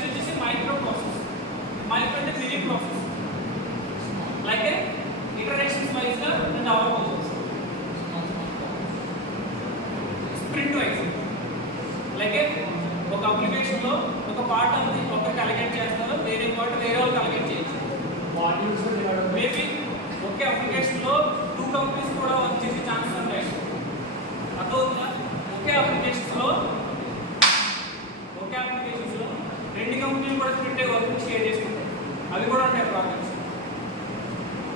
Next వచ్చేసి micro process. Micro అంటే mini process, like iterations wise గా డెవలప్ అవుతుంది. స్ప్రింట్ వైజ్, లైక్ ఒక అప్లికేషన్ లో ఒక పార్ట్ అనేది ఒకరు కలెక్ట్ చేస్తారు, వేరే పార్ట్ వేరే వాళ్ళు కలెక్ట్ చేయొచ్చు. మేబీ ఒకే అప్లికేషన్ లో 2 కంపెనీస్ కూడా వర్క్ చేసే ఛాన్సెస్ ఉంటాయి. అర్థమవుతుందా? ఒకే అప్లికేషన్స్ లో 2 కంపెనీలు కూడా స్ప్రింట్ అయ్యి వర్క్ షేర్ చేసుకుంటాయి. అవి కూడా ఉంటాయి ప్రాబ్లమ్స్.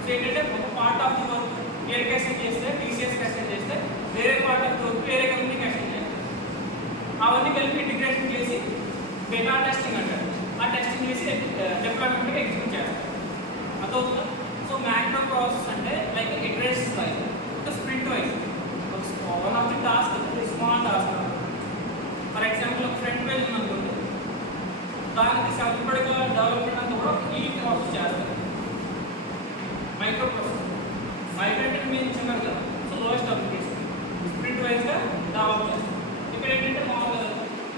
సో ఏంటంటే ఒక పార్ట్ ఆఫ్ ది వర్క్ వేరే అసైన్ చేస్తే, టీసీఎస్ అసైన్ చేస్తే, వేరే పార్ట్ ఆఫ్ ది వర్క్ వేరే కంపెనీకి అసైన్ చేస్తారు. అవన్నీ కలిపి ఇంటిగ్రేషన్ చేసి బెటా టెస్టింగ్ అంటారు. ఆ టెస్టింగ్ చేసి డిప్లాయ్మెంట్కి ఎగ్జిక్యూట్ చేస్తారు. అదవుతుందా? సో మ్యాక్రో ప్రాసెస్ అంటే లైక్ ఇటరేషన్స్ వైజ్, ఒక sprint wise. One of the task small task. For example ఒక ఫ్రంట్ పేజ్ ఉందనుకోండి, దానికి సపరేట్గా డెవలప్మెంట్ అంతా కూడా ఈ ప్రాసెస్ చేస్తారు. Micro process. మైక్రో అంటే మీరు చిన్నది కదా, సో లోయెస్ట్ అప్లికేషన్ స్ప్రింట్ వైజ్గా డెవలప్ చేస్తారు. ఇక్కడ ఏంటంటే మామూలుగా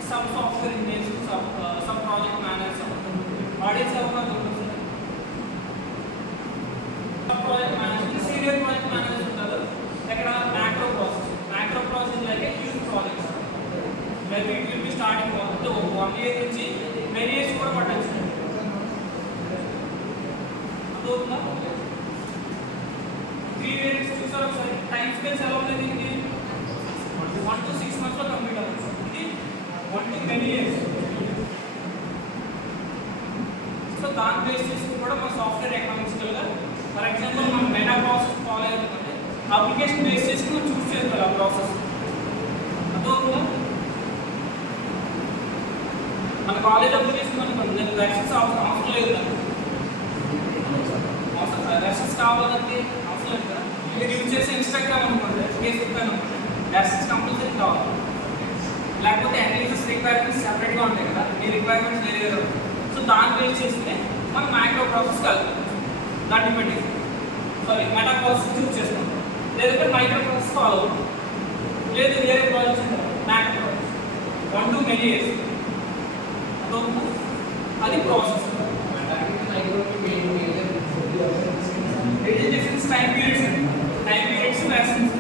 sub software engineers, sub project managers, audience ఎవరు ఉంటుంది. Sub project manager, senior project managers ఉంటారు. ఇక్కడ macro process. Macro process like huge projects. Maybe it will be starting 1 year నుంచి మెనీ ఇయర్స్ కూడా పట్టచ్చు. అర్థమవుతుందా? 3 years చూసారు ఒకసారి. టైం స్కేల్స్ ఎలా ఉంటుంది దీనికి? 1 to 6 months లో కంప్లీట్ అవ్వచ్చు. ఇది 1 to many years. సో దాని బేస్ చేసి కూడా మన సాఫ్ట్వేర్ ఎకనామిక్స్గా ఫర్ ఎగ్జాంపుల్ మనం మెటా ప్రాసెస్ ఫాలో అవుతుందంటే అప్లికేషన్ బేస్ చేసి మనం చూస్ చేస్తారు ఆ ప్రాసెస్. అర్థమవుతుందా? మన కాలేజ్ అప్లికేషన్ అనుకోండి, దానికి వెర్షన్స్ అవసరం లేదు. వెర్షన్స్ కావాలంటే అవసరం లేదు కదా. మీరు యూజ్ చేసే ఇన్స్టాగ్రామ్ అనుకోండి, ఫేస్బుక్ అనుకోండి, వెర్షన్స్ కంపల్సరీ కావాలి. లేకపోతే అనాలిసిస్ రిక్వైర్మెంట్స్ సెపరేట్గా ఉంటాయి కదా, మీ రిక్వైర్మెంట్స్ వేరే. సో దాన్ని బేస్ చేస్తే మనం మైక్రో ప్రాసెస్ కలుగుతాం. దాన్ని డిపెండ్ మెటా ప్రాసెస్ చూస్ చేసుకుంటాం, లేదంటే మైక్రో ప్రాసెస్ ఫాలో అవుతాం, లేదు వేరే ప్రాజెక్ట్స్ ఉంటాం. Macro process 1 to many years. అది ప్రాసెస్. డిఫరెన్స్ టైం పీరియడ్స్ అండి. Time periods versions.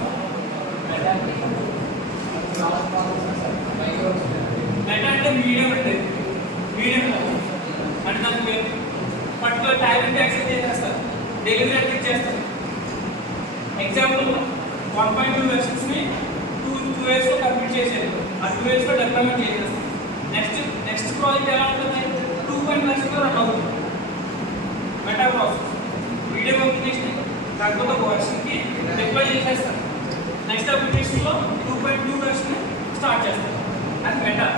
మెటా అంటే మీడియం అంటే మీడియం అంటే దానికి పర్టికులర్ టైం అంటే యాక్సెప్ట్ చేసేస్తారు, డెలివరీ అంటే చేస్తారు. ఎగ్జాంపుల్ 1.2 వెర్షన్స్ని 2 years లో కంప్లీట్ చేసేది, ఆ 2 years లో డెవలప్మెంట్ చేసేస్తారు. నెక్స్ట్ ప్రాజెక్ట్ ఎలా ఉంటుంది? 2.1 వెర్షన్లో రన్ అవుతుంది. మెటా ప్రాసెస్ మీడియం అప్లికేషన్ కాకపోతే ఒక వెర్షన్కి డిప్లాయ్ చేసేస్తారు. నెక్స్ట్ అప్లికేషన్లో 2.2 వెర్షన్ స్టార్ట్ చేస్తారు. అది మెటా.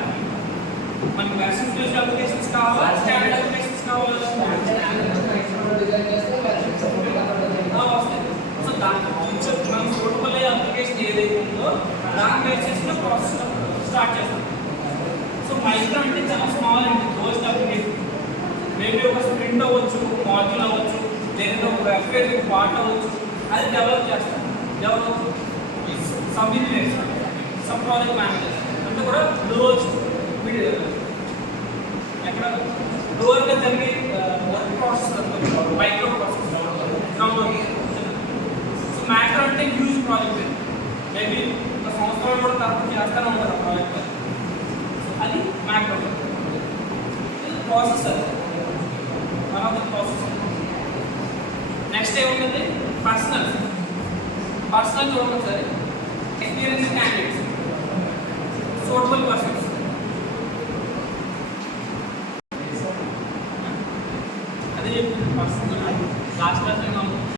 మనకి వెర్షన్స్ బేస్డ్ అప్లికేషన్స్ కావాలా, స్టాండర్డ్ అప్లికేషన్స్ కావాలా? వస్తాయి. సో దాని మనం సూటబుల్ అయ్యే అప్లికేషన్ ఏదైతే ఉందో దాని బేస్ చేసిన ప్రాసెస్ స్టార్ట్ చేస్తాం. సో మైక్రో అంటే చాలా స్మాల్ అండి, లోయెస్ట్ అప్లికేషన్. మేబీ ఒక స్ప్రింట్ అవ్వచ్చు, మాడ్యూల్ అవ్వచ్చు, లేదా ఒక వెబ్సైట్ పార్ట్ అవ్వచ్చు. అది డెవలప్ చేస్తాం. Develop sub engineers, sub project managers అంటే కూడా లోవచ్చు. ఎక్కడ లోవర్గా జరిగే work process micro process. So macro అంటే హ్యూజ్ ప్రాజెక్ట్. మేబీ ఒక సంవత్సరాలు కూడా తరఫు చేస్తూనే ఉంటారు ఆ ప్రాజెక్ట్. అది మ్యాక్రో ప్రాసెస్. అది one of the process. Next ఏముంటుంది? పర్సనల్. పర్సనల్ చూడండి sir. Experience candidates, suitable persons. అదే చెప్తుంది పర్సనల్. Last class